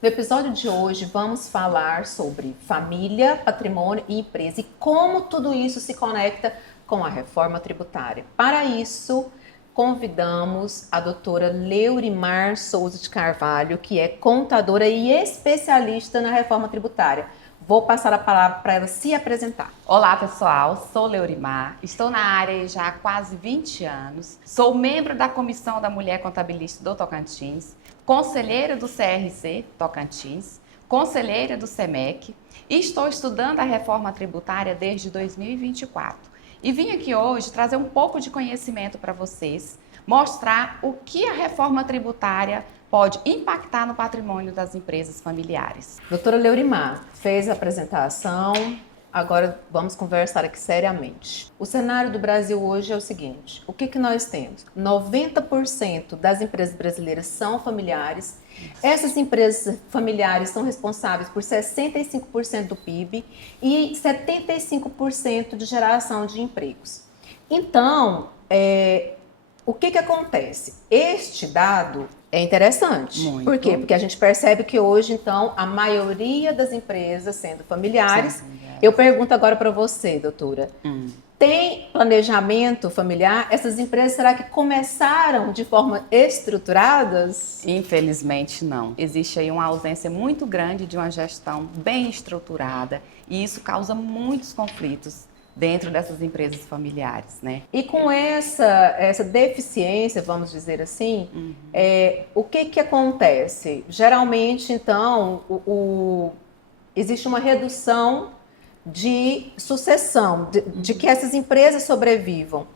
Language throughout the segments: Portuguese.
No episódio de hoje, vamos falar sobre família, patrimônio e empresa e como tudo isso se conecta com a reforma tributária. Para isso, convidamos a doutora Leurimar Souza de Carvalho, que é contadora e especialista na reforma tributária. Vou passar a palavra para ela se apresentar. Olá pessoal, sou Leurimar, estou na área já há quase 20 anos, sou membro da Comissão da Mulher Contabilista do Tocantins, conselheira do CRC Tocantins, conselheira do SEMEC e estou estudando a reforma tributária desde 2024. E vim aqui hoje trazer um pouco de conhecimento para vocês, mostrar o que a reforma tributária pode impactar no patrimônio das empresas familiares. Doutora Leurimar fez a apresentação, agora vamos conversar aqui seriamente. O cenário do Brasil hoje é o seguinte, o que nós temos? 90% das empresas brasileiras são familiares, essas empresas familiares são responsáveis por 65% do PIB e 75% de geração de empregos. Então, o que acontece? Este dado é interessante. Muito. Por quê? Porque a gente percebe que hoje, então, a maioria das empresas sendo familiares. Eu pergunto agora para você, doutora. Tem planejamento familiar? Essas empresas, será que começaram de forma estruturadas? Infelizmente, não. Existe aí uma ausência muito grande de uma gestão bem estruturada e isso causa muitos conflitos dentro dessas empresas familiares, né? E com essa deficiência, vamos dizer assim, o que acontece? Geralmente, então, existe uma redução de sucessão, de que essas empresas sobrevivam.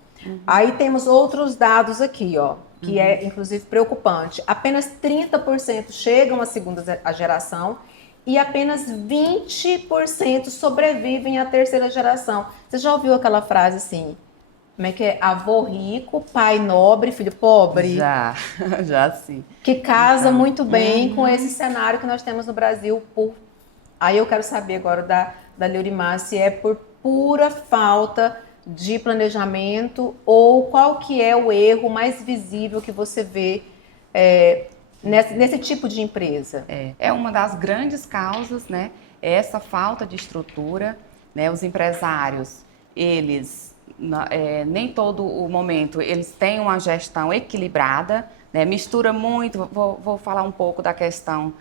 Aí temos outros dados aqui, ó, que é inclusive preocupante. Apenas 30% chegam à segunda geração e apenas 20% sobrevivem à terceira geração. Você já ouviu aquela frase assim, como é que é? Avô rico, pai nobre, filho pobre? Já sim. Que casa muito bem com esse cenário que nós temos no Brasil. Aí eu quero saber agora da Leurimar se é por pura falta de planejamento ou qual que é o erro mais visível que você vê nesse tipo de empresa. É uma das grandes causas, né? Essa falta de estrutura, né? Os empresários, eles nem todo o momento eles têm uma gestão equilibrada, né? Mistura muito. Vou falar um pouco da questão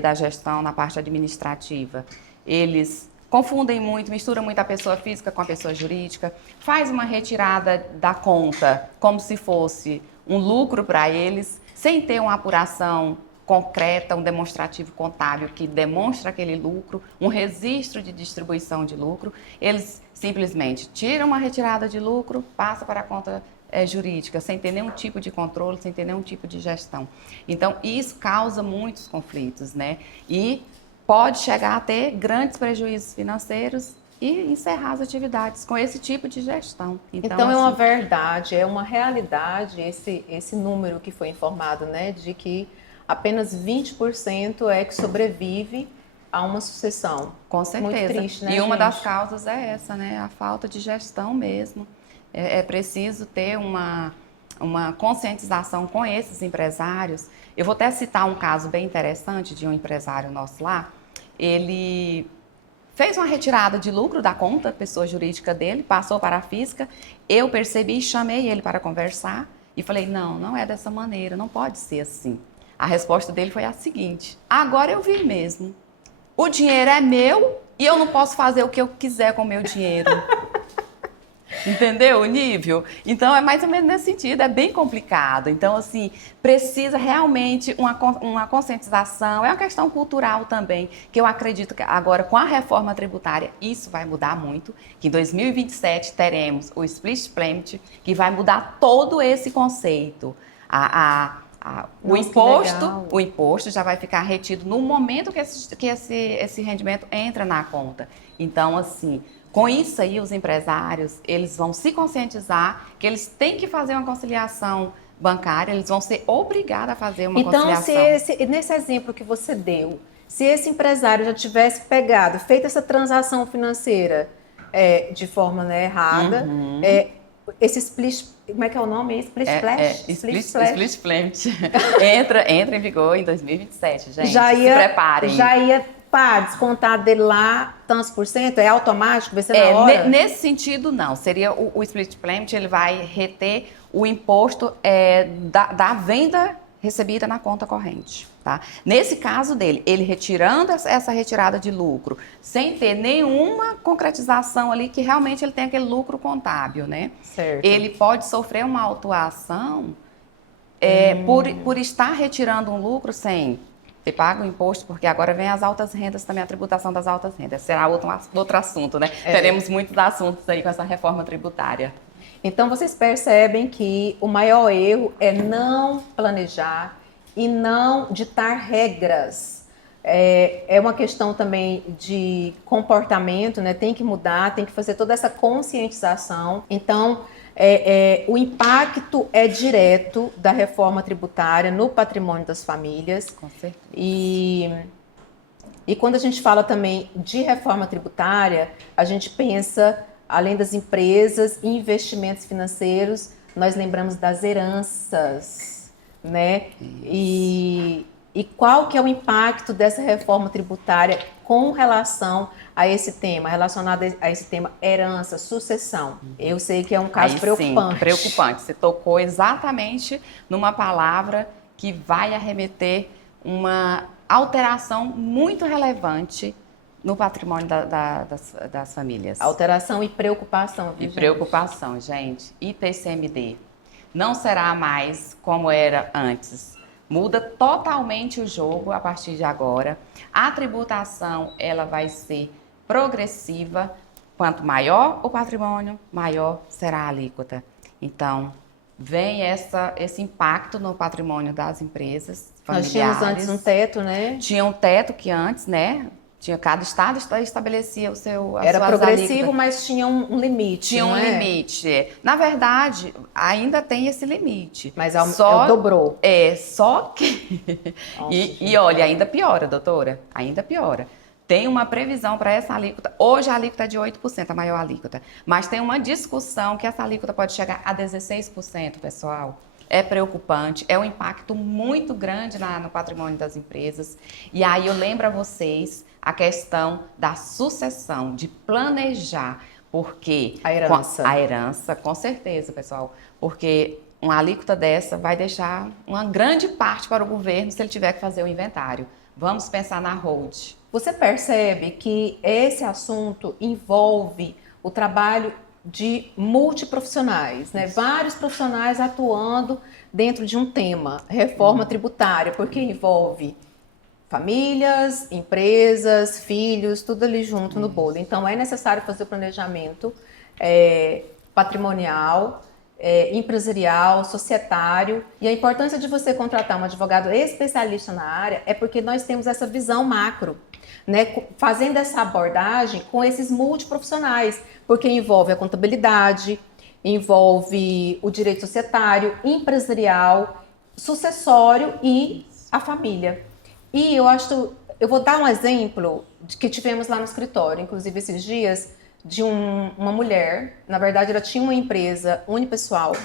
da gestão na parte administrativa. Eles confundem muito, misturam muito a pessoa física com a pessoa jurídica, faz uma retirada da conta como se fosse um lucro para eles, sem ter uma apuração concreta, um demonstrativo contábil que demonstra aquele lucro, um registro de distribuição de lucro. Eles simplesmente tiram uma retirada de lucro, passa para a conta jurídica, sem ter nenhum tipo de controle, sem ter nenhum tipo de gestão. Então, isso causa muitos conflitos, né? E pode chegar a ter grandes prejuízos financeiros e encerrar as atividades com esse tipo de gestão. Então é uma verdade, é uma realidade esse número que foi informado, né, de que apenas 20% é que sobrevive a uma sucessão. Com certeza. Muito triste, né, e uma gente? das causas é essa, né, a falta de gestão mesmo. É preciso ter uma conscientização com esses empresários. Eu vou até citar um caso bem interessante de um empresário nosso lá. Ele fez uma retirada de lucro da conta, pessoa jurídica dele, passou para a física. Eu percebi, chamei ele para conversar e falei, não é dessa maneira, não pode ser assim. A resposta dele foi a seguinte, agora eu vi mesmo, o dinheiro é meu e eu não posso fazer o que eu quiser com o meu dinheiro. Entendeu o nível? Então é mais ou menos nesse sentido, é bem complicado. Então, assim, precisa realmente uma conscientização, é uma questão cultural também, que eu acredito que agora com a reforma tributária isso vai mudar muito, que em 2027 teremos o Split Payment, que vai mudar todo esse conceito. Nossa, O imposto já vai ficar retido no momento que esse rendimento entra na conta. Então, assim, com isso aí, os empresários, eles vão se conscientizar que eles têm que fazer uma conciliação bancária, eles vão ser obrigados a fazer uma conciliação. Então, nesse exemplo que você deu, se esse empresário já tivesse feito essa transação financeira de forma, né, errada, esse split, como é que é o nome? Split Splash? Split Splash. entra em vigor em 2027, gente. Se preparem. Já ia descontar dele lá tantos por cento? É automático? Vai ser na hora? Nesse sentido, não. Seria o Split Payment, ele vai reter o imposto da venda recebida na conta corrente, tá? Nesse caso dele, ele retirando essa retirada de lucro, sem ter nenhuma concretização ali que realmente ele tem aquele lucro contábil, né? Certo. Ele pode sofrer uma autuação por estar retirando um lucro sem ter pago o imposto, porque agora vem as altas rendas também, a tributação das altas rendas. Será outro assunto, né? Teremos muitos assuntos aí com essa reforma tributária. Então, vocês percebem que o maior erro é não planejar e não ditar regras. É uma questão também de comportamento, né? Tem que mudar, tem que fazer toda essa conscientização. Então, o impacto é direto da reforma tributária no patrimônio das famílias. Com certeza. E quando a gente fala também de reforma tributária, a gente pensa, além das empresas e investimentos financeiros, nós lembramos das heranças, né? E qual que é o impacto dessa reforma tributária com relação a esse tema, relacionado a esse tema herança, sucessão? Eu sei que é um caso preocupante. Sim, preocupante. Você tocou exatamente numa palavra que vai arremeter uma alteração muito relevante no patrimônio das famílias. Alteração e preocupação. E preocupação, gente. ITCMD não será mais como era antes. Muda totalmente o jogo a partir de agora. A tributação, ela vai ser progressiva. Quanto maior o patrimônio, maior será a alíquota. Então, vem esse impacto no patrimônio das empresas familiares. Nós tínhamos antes um teto, né? Tinha um teto que antes, né? Cada estado estabelecia Era progressivo, alíquotas. Mas tinha um limite. Tinha um limite. Na verdade, ainda tem esse limite. Mas dobrou. Só que... Nossa, e olha, ainda piora, doutora. Ainda piora. Tem uma previsão para essa alíquota. Hoje a alíquota é de 8%, a maior alíquota. Mas tem uma discussão que essa alíquota pode chegar a 16%, pessoal. É preocupante, é um impacto muito grande no patrimônio das empresas. E aí eu lembro a vocês a questão da sucessão, de planejar, porque... A herança. A herança, com certeza, pessoal. Porque uma alíquota dessa vai deixar uma grande parte para o governo se ele tiver que fazer o inventário. Vamos pensar na hold. Você percebe que esse assunto envolve o trabalho de multiprofissionais, né? Vários profissionais atuando dentro de um tema, reforma tributária, porque envolve famílias, empresas, filhos, tudo ali junto no bolo. Então, é necessário fazer o planejamento patrimonial, empresarial, societário. E a importância de você contratar um advogado especialista na área é porque nós temos essa visão macro, né, fazendo essa abordagem com esses multiprofissionais, porque envolve a contabilidade, envolve o direito societário, empresarial, sucessório e a família. E eu vou dar um exemplo que tivemos lá no escritório, inclusive esses dias, de uma mulher. Na verdade, ela tinha uma empresa unipessoal,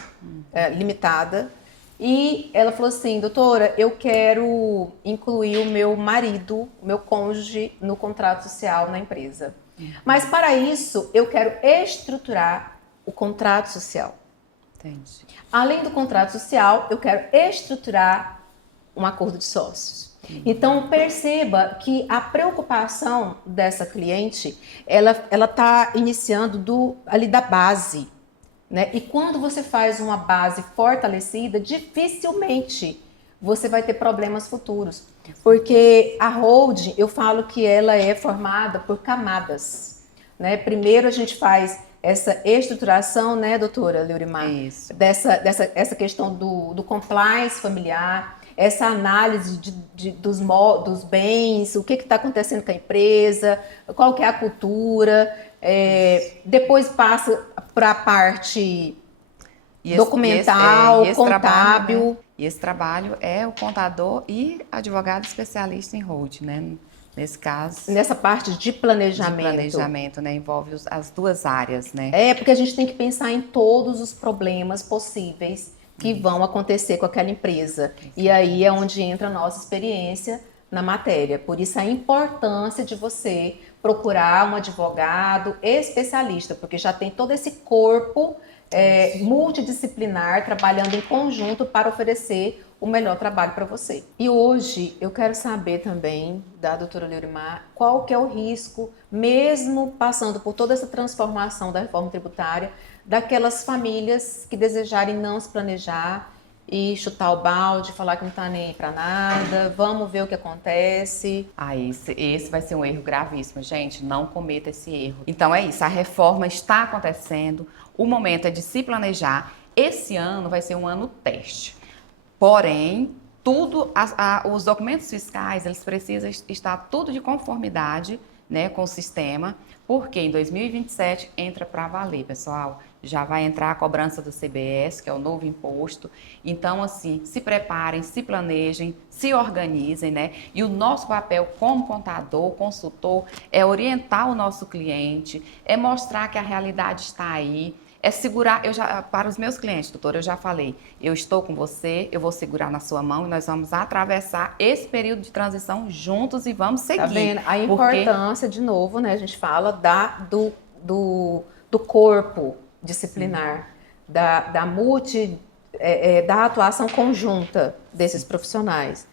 limitada, e ela falou assim: doutora, eu quero incluir o meu marido, o meu cônjuge, no contrato social na empresa. Mas para isso, eu quero estruturar o contrato social. Entendi. Além do contrato social, eu quero estruturar um acordo de sócios. Então, perceba que a preocupação dessa cliente, ela está iniciando ali da base, né? E quando você faz uma base fortalecida, dificilmente você vai ter problemas futuros. Porque a holding, eu falo que ela é formada por camadas, né? Primeiro a gente faz essa estruturação, né, doutora Leurimar? Isso. Essa questão do compliance familiar, essa análise dos bens, o que está acontecendo com a empresa, qual que é a cultura, depois passa para a parte documental, contábil. Trabalho, né? E esse trabalho é o contador e advogado especialista em hold, né? Nesse caso, Nessa parte de de planejamento, né? Envolve as duas áreas, né? É, porque a gente tem que pensar em todos os problemas possíveis que vão acontecer com aquela empresa. E aí é onde entra a nossa experiência na matéria. Por isso a importância de você procurar um advogado especialista, porque já tem todo esse corpo multidisciplinar trabalhando em conjunto para oferecer o melhor trabalho para você. E hoje eu quero saber também da doutora Leurimar qual que é o risco, mesmo passando por toda essa transformação da reforma tributária, daquelas famílias que desejarem não se planejar e chutar o balde, falar que não está nem aí para nada, vamos ver o que acontece. Esse vai ser um erro gravíssimo, gente, não cometa esse erro. Então é isso, a reforma está acontecendo, o momento é de se planejar. Esse ano vai ser um ano teste. Porém, os documentos fiscais, eles precisam estar tudo de conformidade, né, com o sistema, porque em 2027 entra para valer, pessoal. Já vai entrar a cobrança do CBS, que é o novo imposto. Então, assim, se preparem, se planejem, se organizem, né? E o nosso papel como contador, consultor, é orientar o nosso cliente, é mostrar que a realidade está aí, é segurar. Para os meus clientes, doutora, eu já falei, eu estou com você, eu vou segurar na sua mão e nós vamos atravessar esse período de transição juntos e vamos seguir. Tá vendo? A importância, de novo, né? A gente fala do corpo disciplinar, da atuação conjunta desses profissionais.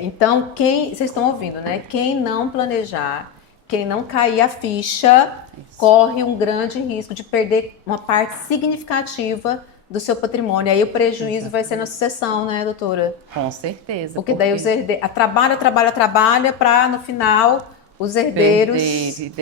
Então, vocês estão ouvindo, né? Quem não planejar, quem não cair a ficha, corre um grande risco de perder uma parte significativa do seu patrimônio. Aí o prejuízo vai ser na sucessão, né, doutora? Com certeza. Porque daí os herdeiros trabalha para, no final, os herdeiros... E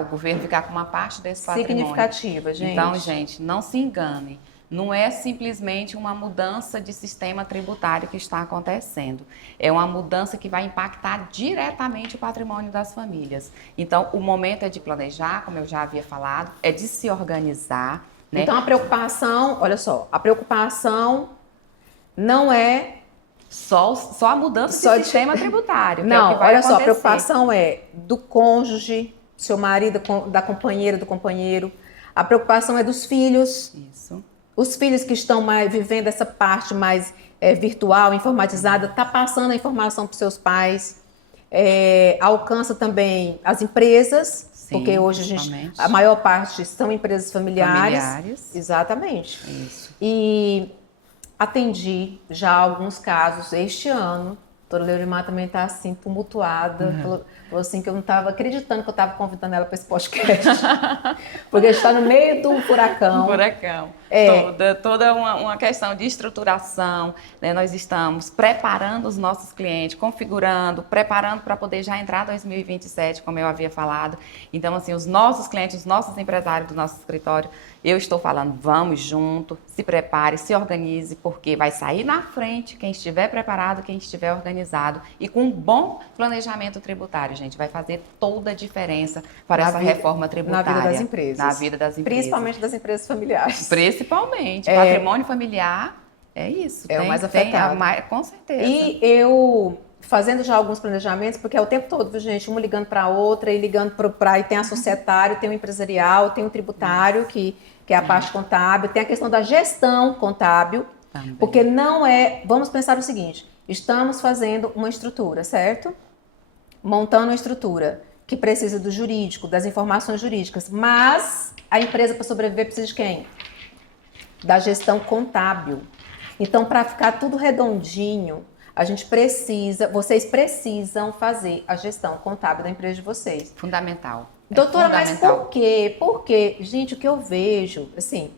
o governo ficar com uma parte desse patrimônio. Significativa, gente. Então, gente, não se engane. Não é simplesmente uma mudança de sistema tributário que está acontecendo. É uma mudança que vai impactar diretamente o patrimônio das famílias. Então, o momento é de planejar, como eu já havia falado, é de se organizar, né? Então, a preocupação, olha só, a preocupação não é... Só a mudança de sistema tributário. Não, é o que vai olha só, a acontecer. preocupação é do cônjuge, seu marido, da companheira, do companheiro. A preocupação é dos filhos. Isso. Os filhos que estão vivendo essa parte mais virtual, informatizada, tá passando a informação para os seus pais. Alcança também as empresas, sim, porque hoje a maior parte são empresas familiares. Exatamente. Isso. E atendi já alguns casos este ano. A doutora Leurimar também está assim, tumultuada. Falou assim que eu não estava acreditando que eu estava convidando ela para esse podcast. Porque a gente está no meio do furacão. Toda uma questão de estruturação, né? Nós estamos preparando os nossos clientes, configurando, preparando para poder já entrar 2027, como eu havia falado. Então, assim, os nossos clientes, os nossos empresários do nosso escritório, eu estou falando, vamos junto, se prepare, se organize, porque vai sair na frente quem estiver preparado, quem estiver organizado e com um bom planejamento tributário, gente, vai fazer toda a diferença para essa reforma tributária. Na vida das empresas. Na vida das empresas. Principalmente das empresas familiares. Principalmente. Patrimônio familiar é isso. É o mais afetado. Com certeza. E eu... fazendo já alguns planejamentos, porque é o tempo todo, viu, gente? Uma ligando para a outra e ligando para... E tem a societário, tem o empresarial, tem o tributário, que é a parte contábil, tem a questão da gestão contábil, também. Porque não é... Vamos pensar o seguinte, estamos fazendo uma estrutura, certo? Montando uma estrutura que precisa do jurídico, das informações jurídicas, mas a empresa, para sobreviver, precisa de quem? Da gestão contábil. Então, para ficar tudo redondinho, vocês precisam fazer a gestão contábil da empresa de vocês. Fundamental. Doutora, mas por quê? Porque, gente, o que eu vejo, assim,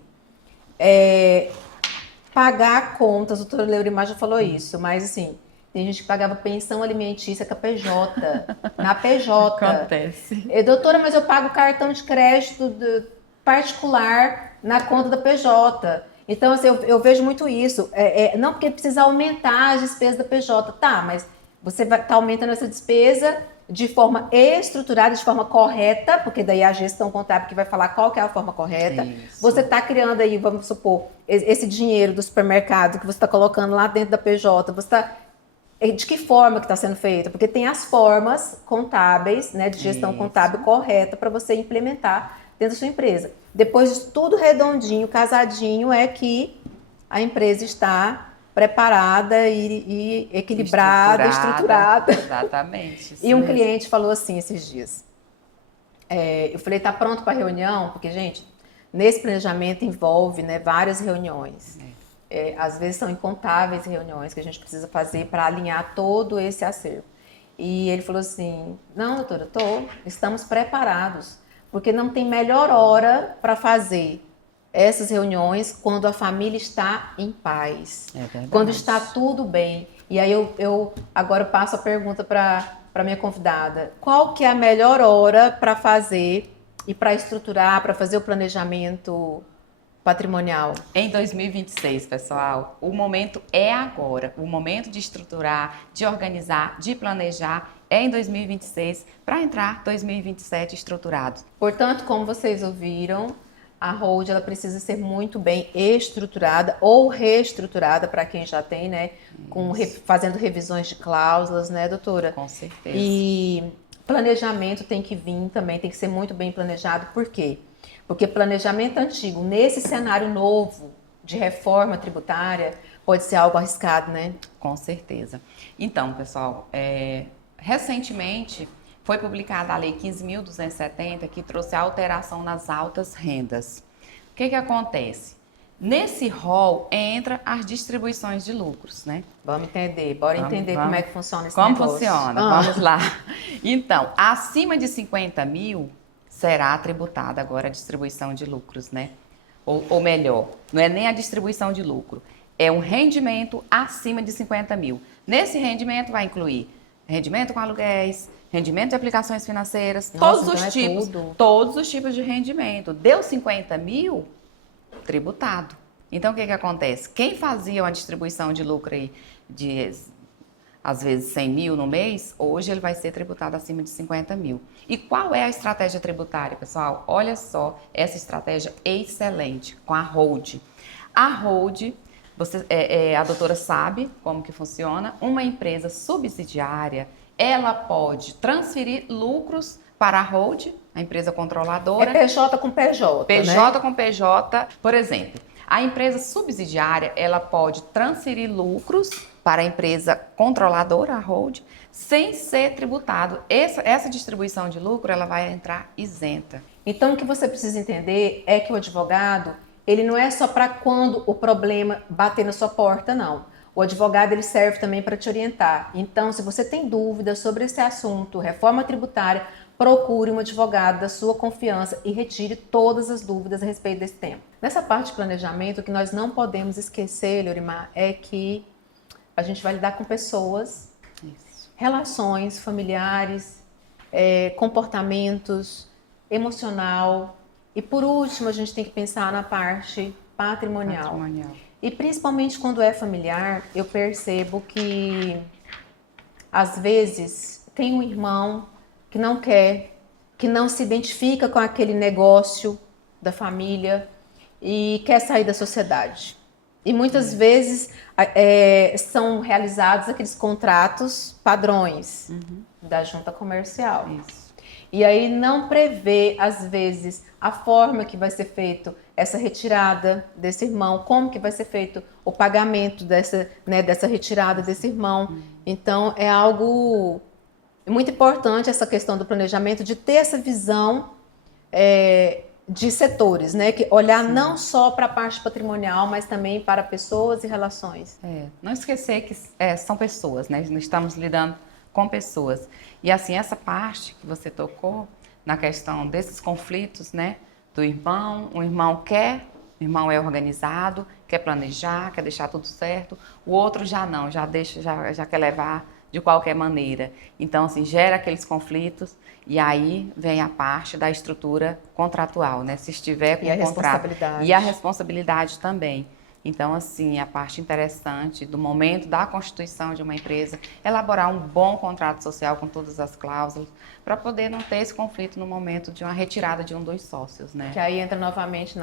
pagar contas, a doutora Leurimar já falou isso, mas assim, tem gente que pagava pensão alimentícia com a PJ, na PJ. Acontece. Doutora, mas eu pago cartão de crédito particular na conta da PJ. Então, assim, eu vejo muito isso. Não porque precisa aumentar as despesas da PJ. Tá, mas você vai estar aumentando essa despesa de forma estruturada, de forma correta, porque daí é a gestão contábil que vai falar qual que é a forma correta. Isso. Você está criando aí, vamos supor, esse dinheiro do supermercado que você está colocando lá dentro da PJ, você está... De que forma que está sendo feito? Porque tem as formas contábeis, né, de gestão Isso. contábil correta para você implementar dentro da sua empresa. Depois de tudo redondinho, casadinho, é que a empresa está preparada e equilibrada, estruturada. Exatamente. E um cliente falou assim esses dias. Eu falei, tá pronto para reunião? Porque, gente, nesse planejamento envolve, né, várias reuniões. Às vezes são incontáveis reuniões que a gente precisa fazer para alinhar todo esse acervo. E ele falou assim, não, doutora, estamos preparados, porque não tem melhor hora para fazer essas reuniões quando a família está em paz, quando está tudo bem. E aí eu agora passo a pergunta para minha convidada. Qual que é a melhor hora para fazer e para estruturar, para fazer o planejamento patrimonial? Em 2026, pessoal, o momento é agora. O momento de estruturar, de organizar, de planejar é em 2026 para entrar 2027 estruturado. Portanto, como vocês ouviram, a hold ela precisa ser muito bem estruturada ou reestruturada para quem já tem, né? Fazendo revisões de cláusulas, né, doutora? Com certeza. E planejamento tem que vir também, tem que ser muito bem planejado. Por quê? Porque planejamento antigo, nesse cenário novo de reforma tributária, pode ser algo arriscado, né? Com certeza. Então, pessoal, recentemente foi publicada a Lei 15.270, que trouxe a alteração nas altas rendas. O que acontece? Nesse rol entra as distribuições de lucros, né? Vamos entender, bora entender como é que funciona esse negócio. Como funciona? Vamos lá. Então, acima de 50 mil, será tributada agora a distribuição de lucros, né? Ou melhor, não é nem a distribuição de lucro, é um rendimento acima de 50 mil. Nesse rendimento vai incluir rendimento com aluguéis, rendimento de aplicações financeiras, todos os tipos de rendimento. Deu 50 mil, tributado. Então, o que acontece? Quem fazia uma distribuição de lucro aí de, às vezes, 100 mil no mês, hoje ele vai ser tributado acima de 50 mil. E qual é a estratégia tributária, pessoal? Olha só, essa estratégia é excelente com a hold. A hold, a doutora sabe como que funciona. Uma empresa subsidiária, ela pode transferir lucros para a hold, a empresa controladora. É PJ com PJ, PJ, né? com PJ, por exemplo. A empresa subsidiária, ela pode transferir lucros para a empresa controladora, a hold, sem ser tributado. Essa distribuição de lucro, ela vai entrar isenta. Então, o que você precisa entender é que o advogado, ele não é só para quando o problema bater na sua porta, não. O advogado, ele serve também para te orientar. Então, se você tem dúvidas sobre esse assunto, reforma tributária, procure um advogado da sua confiança e retire todas as dúvidas a respeito desse tema. Nessa parte de planejamento, o que nós não podemos esquecer, Leorimar, é que a gente vai lidar com pessoas, relações familiares, comportamentos, emocional. E por último, a gente tem que pensar na parte patrimonial. E principalmente quando é familiar, eu percebo que às vezes tem um irmão que não quer, que não se identifica com aquele negócio da família e quer sair da sociedade. E muitas vezes são realizados aqueles contratos padrões da junta comercial. Isso. E aí não prevê, às vezes, a forma que vai ser feito essa retirada desse irmão, como que vai ser feito o pagamento dessa retirada desse irmão. Então, é algo muito importante essa questão do planejamento, de ter essa visão de setores, né? Que olhar não só para a parte patrimonial, mas também para pessoas e relações. Não esquecer que são pessoas, né? Nós estamos lidando com pessoas. E assim, essa parte que você tocou na questão desses conflitos, né? Do irmão, o irmão é organizado, quer planejar, quer deixar tudo certo, o outro já não, já quer levar de qualquer maneira. Então, assim, gera aqueles conflitos e aí vem a parte da estrutura contratual, né? Se estiver com o contrato. E a responsabilidade também. Então, assim, a parte interessante do momento da constituição de uma empresa, elaborar um bom contrato social com todas as cláusulas, para poder não ter esse conflito no momento de uma retirada de um dos sócios, né? Que aí entra novamente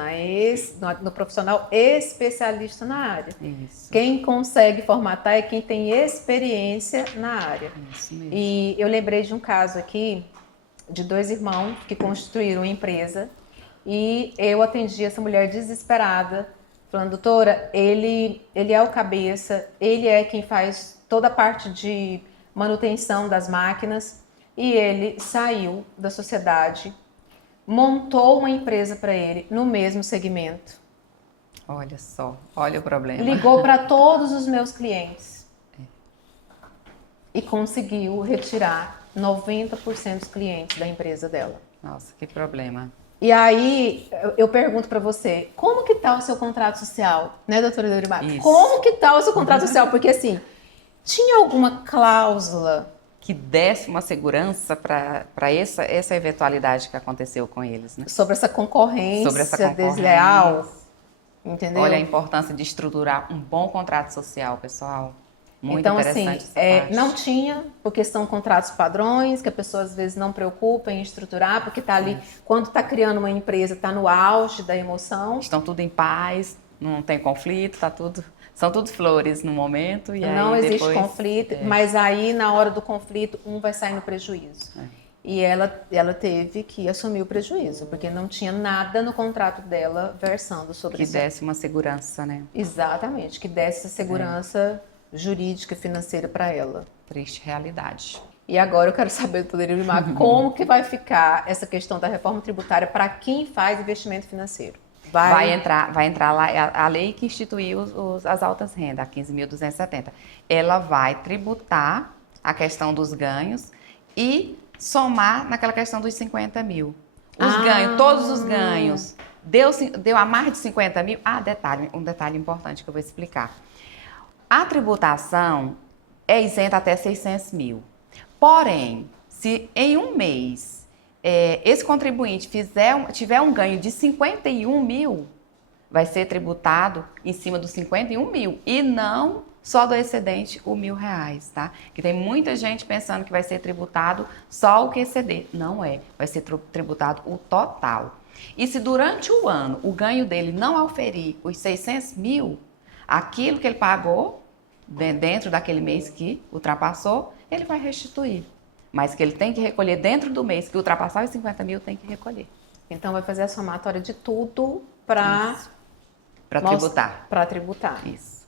no profissional especialista na área. Isso. Quem consegue formatar é quem tem experiência na área. Isso mesmo. E eu lembrei de um caso aqui de 2 irmãos que construíram uma empresa e eu atendi essa mulher desesperada, falando, doutora, ele é o cabeça, ele é quem faz toda a parte de manutenção das máquinas e ele saiu da sociedade, montou uma empresa para ele no mesmo segmento. Olha só, olha o problema. Ligou para todos os meus clientes e conseguiu retirar 90% dos clientes da empresa dela. Nossa, que problema. E aí, eu pergunto para você, como que tá o seu contrato social, né, doutora Deurimar? Isso. Como que tá o seu contrato social? Porque assim, tinha alguma cláusula Que desse uma segurança para essa eventualidade que aconteceu com eles, né? sobre essa concorrência, Sobre essa concorrência. desleal? Entendeu? Olha a importância de estruturar um bom contrato social, pessoal. Muito Então, assim, interessante essa parte. não tinha, porque são contratos padrões, que a pessoa às vezes não preocupa em estruturar, porque está ali, quando está criando uma empresa, está no auge da emoção. Estão tudo em paz, não tem conflito, tá tudo, são tudo flores no momento. E Não aí existe depois, conflito, mas aí na hora do conflito, um vai sair no prejuízo. E ela teve que assumir o prejuízo, porque não tinha nada no contrato dela versando sobre que isso. desse uma segurança, né? Exatamente, que desse segurança jurídica e financeira para ela. Triste realidade. E agora eu quero saber, doutora Deurimar, como que vai ficar essa questão da reforma tributária para quem faz investimento financeiro? Vai entrar lá a lei que instituiu as altas rendas, a 15.270. Ela vai tributar a questão dos ganhos e somar naquela questão dos 50 mil. Os ganhos, todos os ganhos. Deu a mais de 50 mil? Um detalhe importante que eu vou explicar. A tributação é isenta até 600 mil. Porém, se em um mês esse contribuinte tiver um ganho de 51 mil, vai ser tributado em cima dos 51 mil e não só do excedente o R$1.000, tá? Que tem muita gente pensando que vai ser tributado só o que exceder. Não é, vai ser tributado o total. E se durante o ano o ganho dele não auferir os 600 mil, aquilo que ele pagou dentro daquele mês que ultrapassou, ele vai restituir. Mas que ele tem que recolher dentro do mês que ultrapassar os 50 mil, tem que recolher. Então vai fazer a somatória de tudo para tributar. Para tributar. Isso.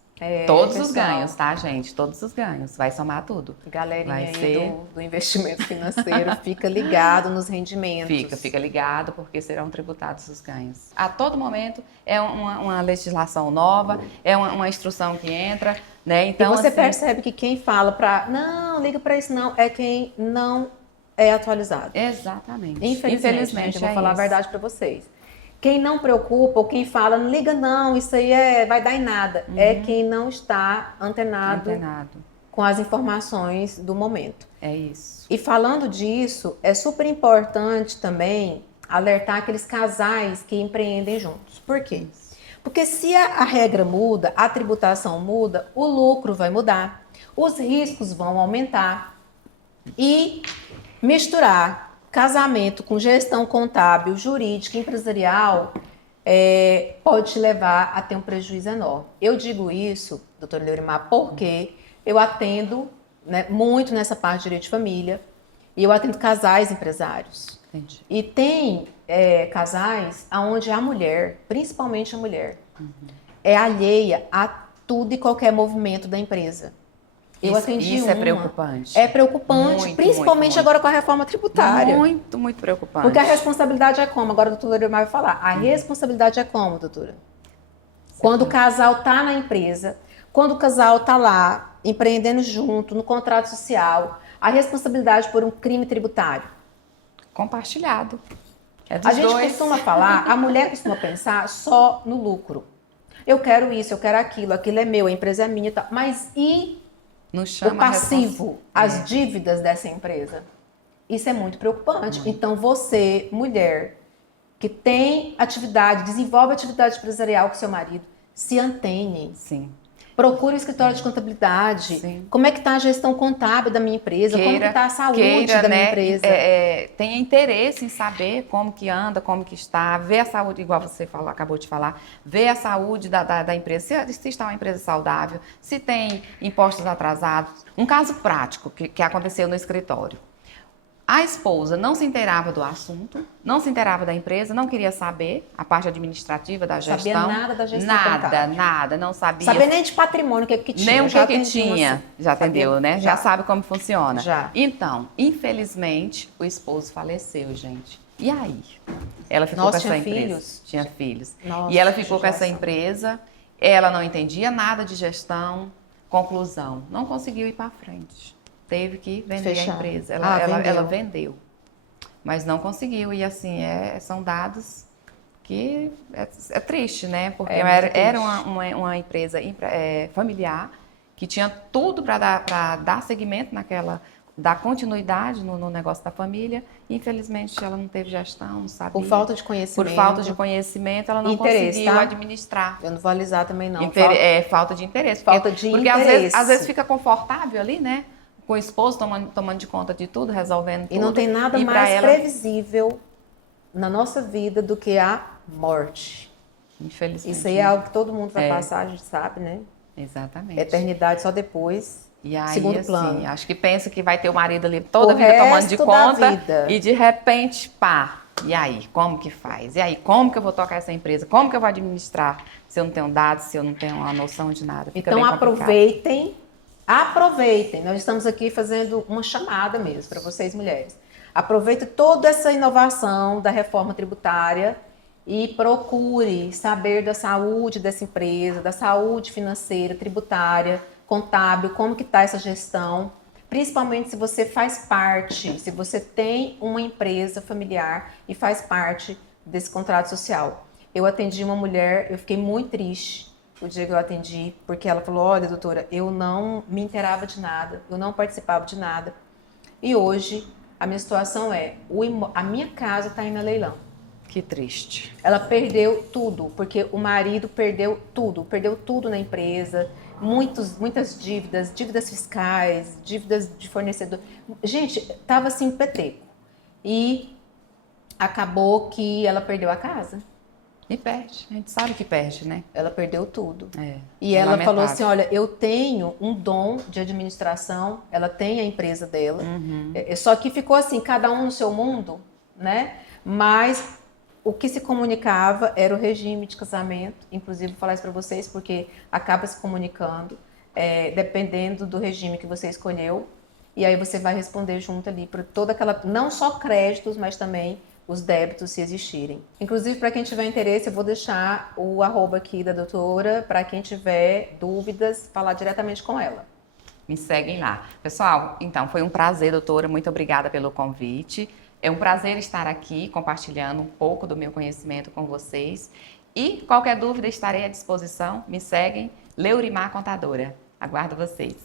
Todos os pessoal, ganhos, tá, gente? Todos os ganhos. Vai somar tudo. Galerinha Vai aí ser... do investimento financeiro, fica ligado nos rendimentos. Fica ligado, porque serão tributados os ganhos. A todo momento é uma legislação nova, é uma instrução que entra, né? Então, e você assim, percebe que quem fala para não, liga para isso não, é quem não é atualizado. Exatamente. Infelizmente, gente, eu vou falar a isso. verdade para vocês. Quem não preocupa ou quem fala, não liga não, isso aí vai dar em nada, é quem não está antenado com as informações do momento. É isso. E falando disso, é super importante também alertar aqueles casais que empreendem juntos. Por quê? Porque se a regra muda, a tributação muda, o lucro vai mudar, os riscos vão aumentar e misturar casamento com gestão contábil, jurídica, empresarial, pode te levar a ter um prejuízo enorme. Eu digo isso, doutora Deurimar, porque eu atendo, né, muito nessa parte de direito de família e eu atendo casais empresários. Entendi. E tem casais onde a mulher, principalmente a mulher, é alheia a tudo e qualquer movimento da empresa. Eu atendi isso é preocupante. É preocupante, muito, principalmente muito. Agora com a reforma tributária. Muito, muito preocupante. Porque a responsabilidade é como? Agora a doutora Deurimar vai falar. A responsabilidade é como, doutora? Quando o casal tá na empresa, quando o casal tá lá, empreendendo junto, no contrato social, a responsabilidade por um crime tributário. Compartilhado. É dos A gente dois. costuma falar, a mulher costuma pensar só no lucro. Eu quero isso, eu quero aquilo é meu, a empresa é minha e tal. Mas e Não chama o passivo, as dívidas dessa empresa? Isso é muito preocupante. Então você, mulher, que tem atividade, desenvolve atividade empresarial com seu marido, se antenem. Sim. Procure um escritório de contabilidade. Sim. Como é que está a gestão contábil da minha empresa? Como que está a saúde da minha empresa? Tenha interesse em saber como que anda, como que está, ver a saúde, igual você falou, acabou de falar, ver a saúde da empresa, se está uma empresa saudável, se tem impostos atrasados. Um caso prático que aconteceu no escritório. A esposa não se inteirava do assunto, não se inteirava da empresa, não queria saber a parte administrativa da gestão. Sabia nada da gestão contábil. Nada, não sabia. Sabia nem de patrimônio, o que tinha. Nem o que tinha. Já atendeu, né? Já sabe como funciona. Já. Então, infelizmente, o esposo faleceu, gente. E aí? Ela ficou com essa empresa. Filhos? Tinha filhos. Nossa, e ela ficou com essa empresa, ela não entendia nada de gestão. Conclusão, não conseguiu ir para frente. Teve que vender a empresa. Ela vendeu. Mas não conseguiu. E assim, são dados que é triste, né? Porque era uma empresa familiar que tinha tudo para dar seguimento dar continuidade no negócio da família. Infelizmente, ela não teve gestão, não sabia. Por falta de conhecimento. Por falta de conhecimento, ela não conseguiu administrar. Eu não vou alisar também, não. Falta de interesse. Porque às vezes fica confortável ali, né? Com o esposo tomando de conta de tudo, resolvendo tudo. E não tem nada mais previsível na nossa vida do que a morte. Infelizmente. Isso aí é algo que todo mundo vai passar, a gente sabe, né? Exatamente. Eternidade só depois. E aí, segundo assim, plano. Acho que pensa que vai ter o marido ali toda a vida tomando de conta. E de repente, pá. E aí, como que faz? E aí, como que eu vou tocar essa empresa? Como que eu vou administrar se eu não tenho dados, se eu não tenho uma noção de nada? Fica então, aproveitem. Nós estamos aqui fazendo uma chamada mesmo para vocês, mulheres. Aproveite toda essa inovação da reforma tributária e procure saber da saúde dessa empresa, da saúde financeira, tributária, contábil, como que está essa gestão. Principalmente se você faz parte, se você tem uma empresa familiar e faz parte desse contrato social. Eu atendi uma mulher, eu fiquei muito triste o dia que eu atendi, porque ela falou, olha, doutora, eu não me inteirava de nada, eu não participava de nada. E hoje, a minha situação a minha casa está indo a leilão. Que triste. Ela perdeu tudo, porque o marido perdeu tudo na empresa, muitas dívidas fiscais, dívidas de fornecedor. Gente, tava assim, peteco. E acabou que ela perdeu a casa. E perde, a gente sabe que perde, né? Ela perdeu tudo. E ela falou assim, olha, eu tenho um dom de administração, ela tem a empresa dela, só que ficou assim, cada um no seu mundo, né? Mas o que se comunicava era o regime de casamento, inclusive vou falar isso para vocês, porque acaba se comunicando, dependendo do regime que você escolheu, e aí você vai responder junto ali para toda aquela, não só créditos, mas também os débitos, se existirem. Inclusive, para quem tiver interesse, eu vou deixar o @ aqui da doutora, para quem tiver dúvidas, falar diretamente com ela. Me seguem lá. Pessoal, então, foi um prazer, doutora, muito obrigada pelo convite. É um prazer estar aqui compartilhando um pouco do meu conhecimento com vocês. E qualquer dúvida, estarei à disposição. Me seguem, Leurimar Contadora. Aguardo vocês.